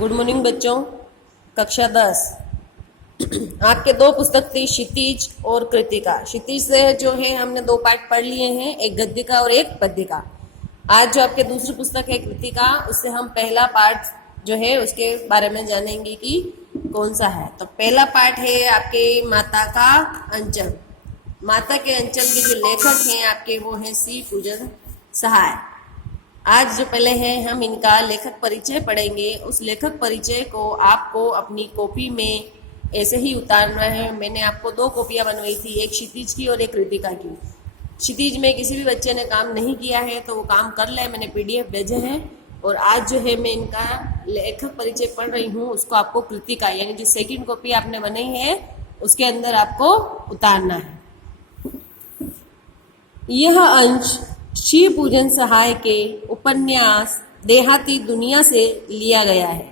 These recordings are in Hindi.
गुड मॉर्निंग बच्चों। कक्षा 10 आपके दो पुस्तक थी, क्षितिज और कृतिका। क्षितिज से जो है हमने दो पार्ट पढ़ लिए हैं, एक गद्य का और एक पद्य का। आज जो आपके दूसरी पुस्तक है कृतिका, उससे हम पहला पार्ट जो है उसके बारे में जानेंगे कि कौन सा है। तो पहला पार्ट है आपके माता का अंचल। माता के अंचल के जो लेखक हैं आपके वो हैं सी पूजन सहाय। आज जो पहले है हम इनका लेखक परिचय पढ़ेंगे। उस लेखक परिचय को आपको अपनी कॉपी में ऐसे ही उतारना है। मैंने आपको दो कॉपियां बनवाई थी, एक क्षितिज की और एक कृतिका की। क्षितिज में किसी भी बच्चे ने काम नहीं किया है तो वो काम कर ले, मैंने पीडीएफ भेजे हैं। और आज जो है मैं इनका लेखक परिचय पढ़ रही हूँ, उसको आपको कृतिका यानी जो सेकेंड कॉपी आपने बनाई है उसके अंदर आपको उतारना है। यह अंश श्री पूजन सहाय के उपन्यास देहाती दुनिया से लिया गया है।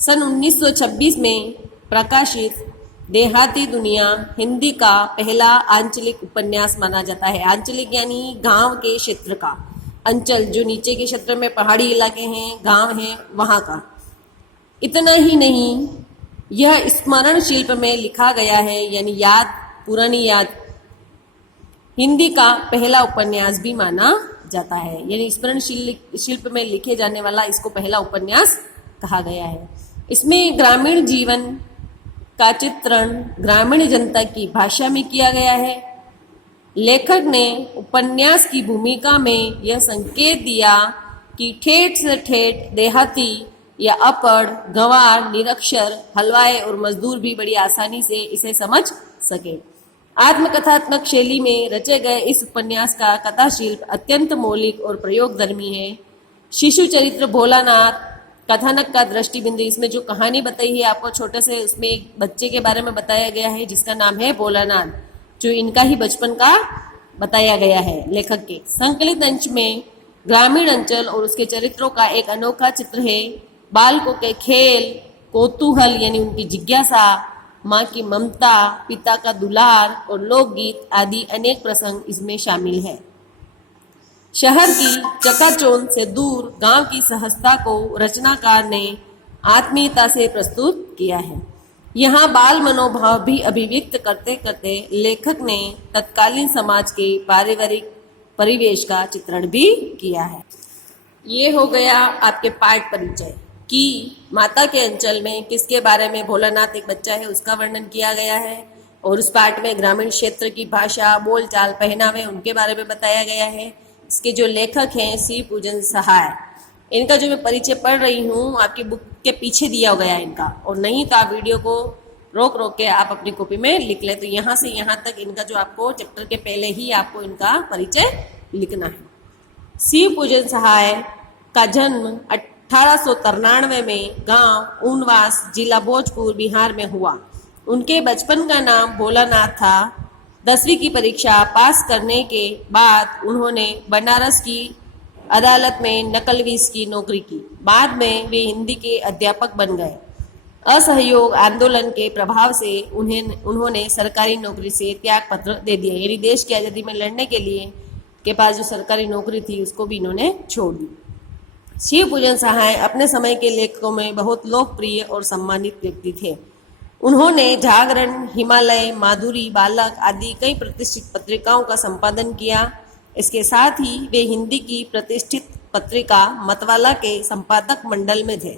सन 1926 में प्रकाशित देहाती दुनिया हिंदी का पहला आंचलिक उपन्यास माना जाता है। आंचलिक यानी गांव के क्षेत्र का, अंचल जो नीचे के क्षेत्र में पहाड़ी इलाके हैं, गांव हैं, वहां का। इतना ही नहीं, यह स्मरण शिल्प में लिखा गया है, यानी याद, पुरानी याद। हिंदी का पहला उपन्यास भी माना जाता है, यानी स्मरण शिल्प में लिखे जाने वाला इसको पहला उपन्यास कहा गया है। इसमें ग्रामीण जीवन का चित्रण ग्रामीण जनता की भाषा में किया गया है। लेखक ने उपन्यास की भूमिका में यह संकेत दिया कि ठेठ से ठेठ देहाती या अपढ़, गंवार, निरक्षर, हलवाई और मजदूर भी बड़ी आसानी से इसे समझ सके। आत्मकथात्मक शैली में रचे गए इस उपन्यास का कथा शिल्प अत्यंत मौलिक और प्रयोगधर्मी है। शिशु चरित्र भोलानाथ, कथानक का दृष्टिबिंदु, इसमें जो कहानी बताई है आपको छोटे से, उसमें एक बच्चे के बारे में बताया गया है जिसका नाम है भोलानाथ, जो इनका ही बचपन का बताया गया है लेखक के। संकलित अंश में ग्रामीण अंचल और उसके चरित्रों का एक अनोखा चित्र है। बालकों के खेल, कौतूहल यानी उनकी जिज्ञासा, माँ की ममता, पिता का दुलार और लोकगीत आदि अनेक प्रसंग इसमें शामिल है। शहर की चकाचौंध से दूर गांव की सहजता को रचनाकार ने आत्मीयता से प्रस्तुत किया है। यहाँ बाल मनोभाव भी अभिव्यक्त करते करते लेखक ने तत्कालीन समाज के पारिवारिक परिवेश का चित्रण भी किया है। ये हो गया आपके पाठ परिचय कि माता के अंचल में किसके बारे में, भोलानाथ एक बच्चा है, उसका वर्णन किया गया है। और उस पाठ में ग्रामीण क्षेत्र की भाषा, बोलचाल, पहनावे, उनके बारे में बताया गया है। इसके जो लेखक हैं सी पूजन सहाय, इनका जो मैं परिचय पढ़ रही हूँ आपकी बुक के पीछे दिया गया है इनका। और नहीं तो आप वीडियो को रोक रोक के आप अपनी कॉपी में लिख ले। तो यहाँ से यहाँ तक इनका जो आपको चैप्टर के पहले ही आपको इनका परिचय लिखना है। सी पूजन सहाय का जन्म 1893 में गांव ऊनवास, जिला भोजपुर, बिहार में हुआ। उनके बचपन का नाम भोलानाथ था। 10वीं की परीक्षा पास करने के बाद उन्होंने बनारस की अदालत में नकलवीस की नौकरी की। बाद में वे हिंदी के अध्यापक बन गए। असहयोग आंदोलन के प्रभाव से उन्होंने सरकारी नौकरी से त्याग पत्र दे दिया, यानी देश की आज़ादी में लड़ने के लिए के पास जो सरकारी नौकरी थी उसको भी इन्होंने छोड़ दी। शिव पूजन सहाय अपने समय के लेखकों में बहुत लोकप्रिय और सम्मानित व्यक्ति थे। उन्होंने जागरण, हिमालय, माधुरी, बालक आदि कई प्रतिष्ठित पत्रिकाओं का संपादन किया। इसके साथ ही वे हिंदी की प्रतिष्ठित पत्रिका मतवाला के संपादक मंडल में थे।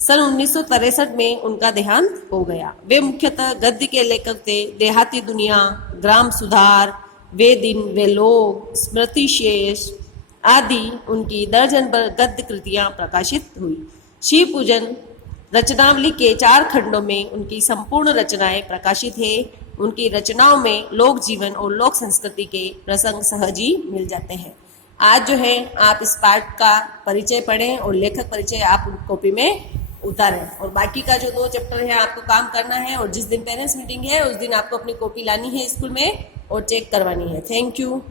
सन 1963 में उनका देहांत हो गया। वे मुख्यतः गद्य के लेखक थे। देहाती दुनिया, ग्राम सुधार, वे दिन वे लोग, स्मृति शेष आदि उनकी दर्जन भर गद्य कृतियां प्रकाशित हुई। शिव पूजन रचनावली के 4 खंडों में उनकी संपूर्ण रचनाएं प्रकाशित है। उनकी रचनाओं में लोक जीवन और लोक संस्कृति के प्रसंग सहज ही मिल जाते हैं। आज जो है आप इस पाठ का परिचय पढ़ें और लेखक परिचय आप कॉपी में उतारें। और बाकी का जो 2 चैप्टर है आपको काम करना है। और जिस दिन पेरेंट्स मीटिंग है उस दिन आपको अपनी कॉपी लानी है स्कूल में और चेक करवानी है। Thank you.